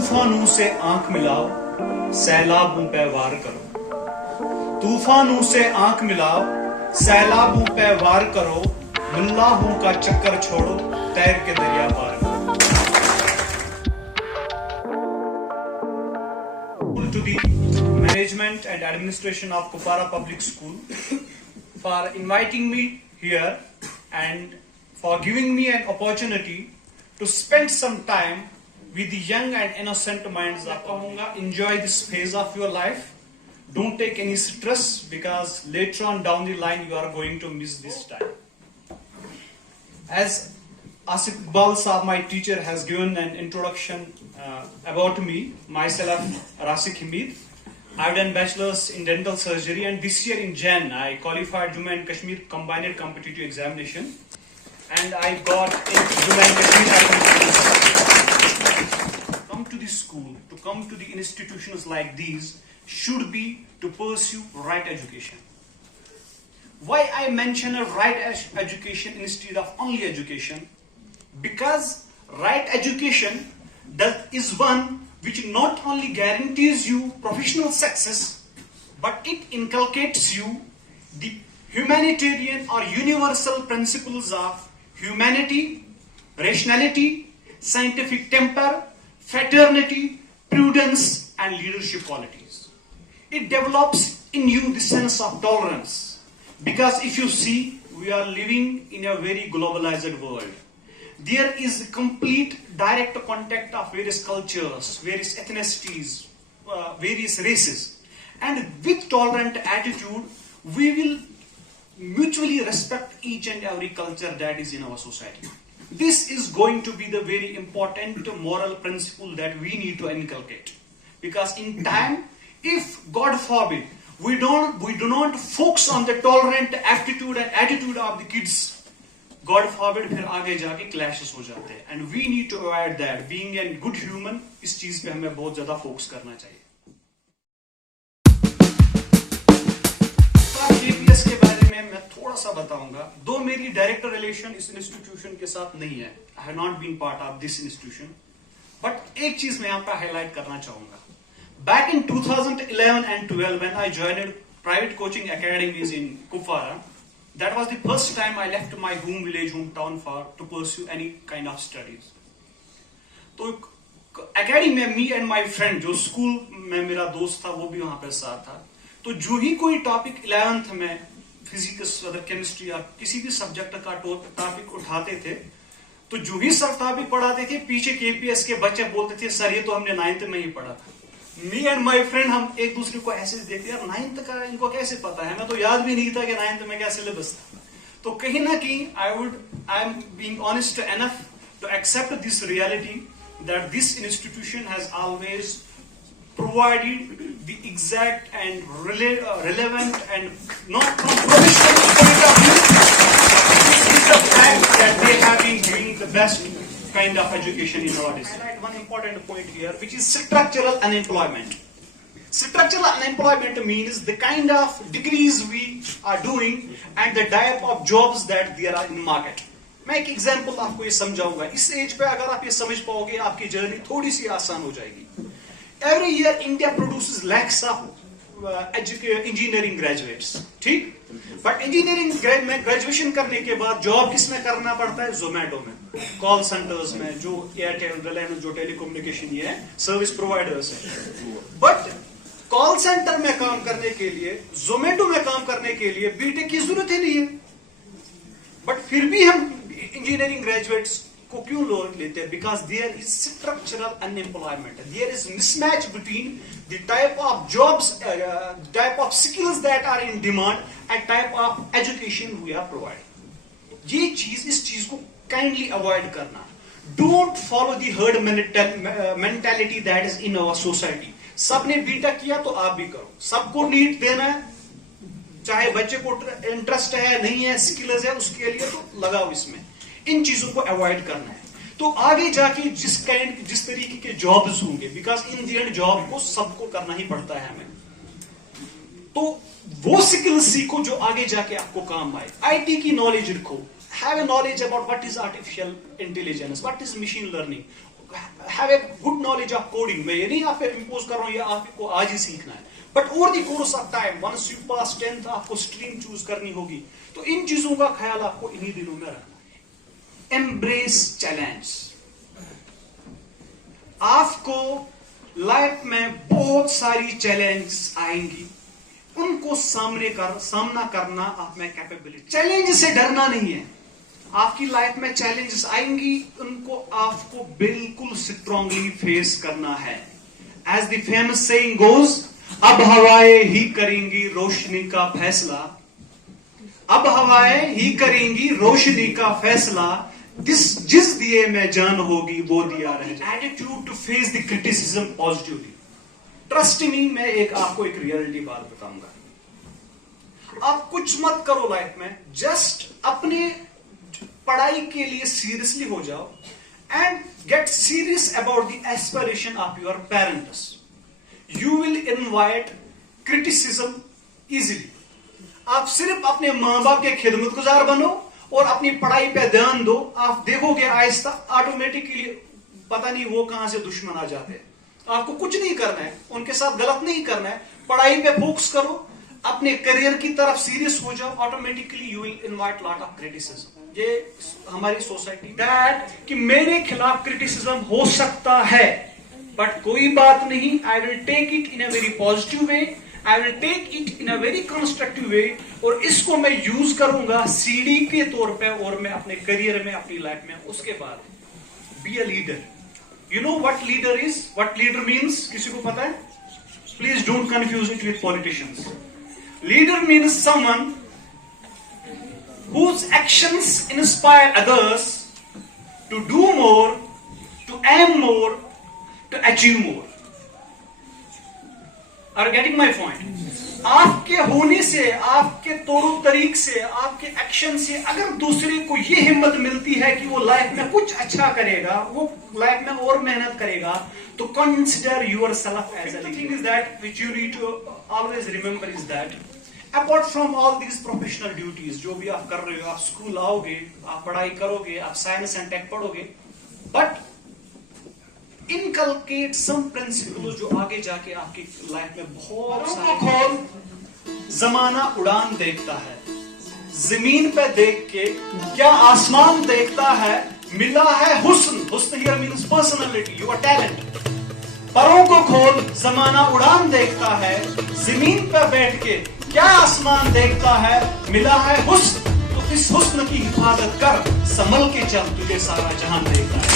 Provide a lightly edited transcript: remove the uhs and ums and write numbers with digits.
तूफानों से आंख मिलाओ, सैलाबों पे वार करो। तूफानों से आंख मिलाओ, सैलाबों पे वार करो। मुल्लाहों का चक्कर छोड़ो, तैर के दरिया पार करो। To the management and administration of Kupwara Public School for inviting me here and for giving me an opportunity to spend some time with the young and innocent minds. Enjoy this phase of your life. Don't take any stress because later on down the line you are going to miss this time. As Asif Iqbal Saab, my teacher, has given an introduction about me, myself, Rasik Hamid. I've done bachelor's in dental surgery, and this year in Jan I qualified Jammu and Kashmir combined competitive examination, and I got into Jammu and Kashmir. Come to the school, to come to the institutions like these should be to pursue right education. Why I mention a right education instead of only education? Because right education is one which not only guarantees you professional success, but it inculcates you the humanitarian or universal principles of humanity, rationality, scientific temper, fraternity, prudence, and leadership qualities. It develops in you the sense of tolerance. Because if you see, we are living in a very globalized world. There is complete direct contact of various cultures, various ethnicities, various races. And with tolerant attitude, we will mutually respect each and every culture that is in our society. This is going to be the very important moral principle that we need to inculcate. Because in time, if God forbid, we do not focus on the tolerant aptitude and attitude of the kids, God forbid फिर आगे जाके clashes हो जाते हैं, and we need to avoid that. Being a good human, इस चीज पे हमें बहुत ज्यादा फोकस करना चाहिए. KPS के बारे में मैं थोड़ा सा बताऊंगा. दो मेरी डायरेक्ट रिलेशन इस इंस्टीट्यूशन के साथ नहीं है. I have not been part of this institution, but एक चीज मैं यहाँ पे हाईलाइट करना चाहूंगा. Back in 2011 and 12, when I joined private coaching academies in Kupwara, that was the first time I left my hometown to pursue any kind of studies. तो academy में me and my friend, जो school में मेरा दोस्त था, वो भी वहाँ पे साथ था. तो जो ही कोई topic 11th में physics या chemistry या किसी भी subject का topic उठाते थे, तो जो ही सर topic पढ़ाते थे, पीछे KPS के बच्चे बोलते थे, सर ये तो हमने 9th में ही पढ़ा था. Me and my friend हम एक दूसरे को ऐसे देखते यार 9th का इनको कैसे पता है, मैं तो याद भी नहीं था कि 9th में क्या सिलेबस था. तो कहीं ना कहीं I am being honest enough to accept this reality that this institution has always provided the exact and relevant and not from professional point of view, this is the fact that they have been giving the best kind of education in our district. Highlight one important point here, which is structural unemployment. Structural unemployment means the kind of degrees we are doing and the type of jobs that there are in market. मैं एक example आपको ये समझाऊंगा. इस as पे अगर आप ये समझ पाओगे, आपकी जर्नी थोड़ी सी आसान हो जाएगी. Every year India produces lakhs of engineering graduates, ठीक? But engineering में graduation करने के बाद जॉब किसमें करना पड़ता है? Zomato में, कॉल सेंटर्स में, जो एयरटेल, रिलायंस, जो टेलीकम्युनिकेशन ये है, सर्विस प्रोवाइडर्स हैं. बट कॉल सेंटर में काम करने के लिए, Zomato में काम करने के लिए बीटेक की जरूरत ही नहीं है. बट फिर भी हम इंजीनियरिंग ग्रेजुएट्स को क्यों लोन लेते हैं? Because there is structural unemployment. There is mismatch between the type of jobs, type of skills that are in demand and type of education we are providing. ये चीज, इस चीज को काइंडली अवॉइड करना. Don't follow the herd mentality that is in our society. सबने B Tech किया तो आप भी करो, सबको नीट देना है, चाहे बच्चे को इंटरेस्ट है नहीं है, स्किल्स है, उसके लिए तो लगाओ इसमें. इन चीजों को अवॉइड करना है. तो आगे जाके जिस तरीके के जॉब्स होंगे, because in the end job को सबको करना ही पड़ता है हमें, तो वो स्किल्स सीखो जो आगे जाके आपको काम आए. आईटी की नॉलेज रखो. Have a knowledge about what is artificial intelligence, what is machine learning. Have a good knowledge of coding. मैं ये नहीं आप पे इंपोज कर रहा हूं, या आपको आज ही सीखना है, but over the course of time, once you pass 10th, आपको स्ट्रीम चूज करनी होगी। तो इन चीजों का ख्याल आपको इन्हीं दिनों में रखना है। Embrace challenge. आपको लाइफ में बहुत सारी चैलेंज आएंगी, उनको सामना करना आप में कैपेबिलिटी। चैलेंज से डरना नहीं है। आपकी लाइफ में चैलेंजेस आएंगी, उनको आपको बिल्कुल स्ट्रांगली फेस करना है। As the famous saying goes, अब हवाएं ही करेंगी रोशनी का फैसला, अब हवाएं ही करेंगी रोशनी का फैसला, जिस दिए में जान होगी वो दिया रह जाए। Attitude to face the criticism positively. Trust me, मैं आपको एक रियलिटी बात बताऊंगा। आप कुछ मत करो लाइफ में, जस्ट अपने पढ़ाई के लिए सीरियसली हो जाओ and get serious about the aspiration of your parents. You will invite criticism easily. आप सिर्फ अपने मां बाप के खिदमतगुजार बनो और अपनी पढ़ाई पे ध्यान दो, आप देखोगे आहिस्ता ऑटोमेटिकली पता नहीं वो कहां से दुश्मन आ जाते हैं। आपको कुछ नहीं करना है, उनके साथ गलत नहीं करना है, पढ़ाई पे फोकस करो, अपने करियर की तरफ सीरियस हो जाओ, automatically you will invite lot of criticism. ये हमारी सोसाइटी दैट कि मेरे खिलाफ क्रिटिसिज्म हो सकता है, बट कोई बात नहीं, I will take it in a very positive way, I will take it in a very constructive way, और इसको मैं यूज करूंगा सीढ़ी के तौर पे, और मैं अपने करियर में, अपनी लाइफ में, उसके बाद be a leader. You know what leader is, what leader means, किसी को पता है? Please don't confuse it with politicians. Leader means someone whose actions inspire others to do more, to aim more, to achieve more. Are you getting my point? आपके होने से, आपके तौर तरीक से, आपके एक्शन से अगर दूसरे को ये हिम्मत मिलती है कि वो लाइफ में कुछ अच्छा करेगा, वो लाइफ में और मेहनत करेगा, तो consider yourself as a leader. The thing is that which you need to always remember is that apart from all these professional duties, जो भी आप कर रहे हो, आप स्कूल आओगे, आप पढ़ाई करोगे, आप साइंस एंड टेक पढ़ोगे, बट इनकलकेट सम प्रिंसिपल जो आगे जाके आपकी लाइफ में बहुत सारे। जमाना उड़ान देखता है, जमीन पे देख के क्या आसमान देखता है, मिला है हुस्न, हुस्न here means personality, your talent. परों को खोल, जमाना उड़ान देखता है, जमीन पे बैठ के क्या आसमान देखता है, मिला है हुस्न, तो इस हुस्न की हिफाजत कर, संभल के चल, तुझे सारा जहान देखता है।